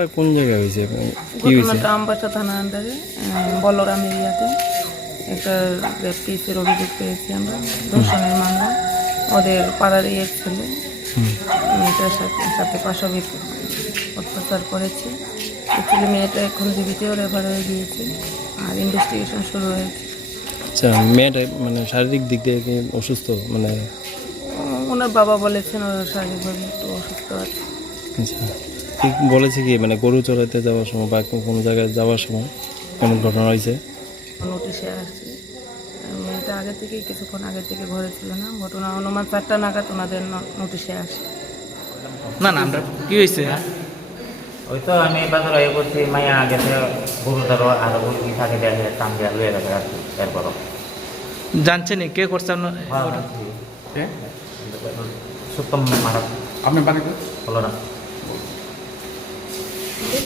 ঘটনাটা কোন জায়গায় হয়েছে, কি হয়েছে? ঘটনাটা আমবাসা থানার আন্ডারে বলরাম এরিয়াতে একটা রেপ কেসের অভিযোগ পেয়েছি আমরা, ধর্ষণের মামলা। ওদের পাড়ার এক ছেলে মেয়েটার সাথে পাশবিক অত্যাচার করেছে। এই ছেলে মেয়েটা এখন জীবিতেও রেফার হয়ে গিয়েছে আর ইনভেস্টিগেশন শুরু হয়েছে। আচ্ছা, মেয়েটা মানে শারীরিক দিক দিয়ে কি অসুস্থ, মানে? ওনার বাবা বলেছেন ওরা শারীরিকভাবে একটু অসুস্থ আছে। আচ্ছা, ঠিক বলেছে কি, মানে গরু চড়াইতে যাওয়ার সময় বা কোনো জায়গায় যাওয়ার সময় এমন ঘটনা হয়েছে? নোটিশে আসছে। মেয়েটা আগে থেকে কিছুক্ষণ আগে থেকে ঘরে ছিল না, ঘটনা অনুমান 4টা নাগাদ ওনাদের নোটিশে আসে। না না, আমরা কি হয়েছে? ওই তো আমি বাজার আগে করছি, মাইয়া গেছে গরু ধরো আর গরু কি থাকে দেখে টান দিয়ে লুয়ে গেছে আর কি। এরপরও জানছেন কে করছে আপনার? সুতম মারা আপনার বাড়ি হলো না।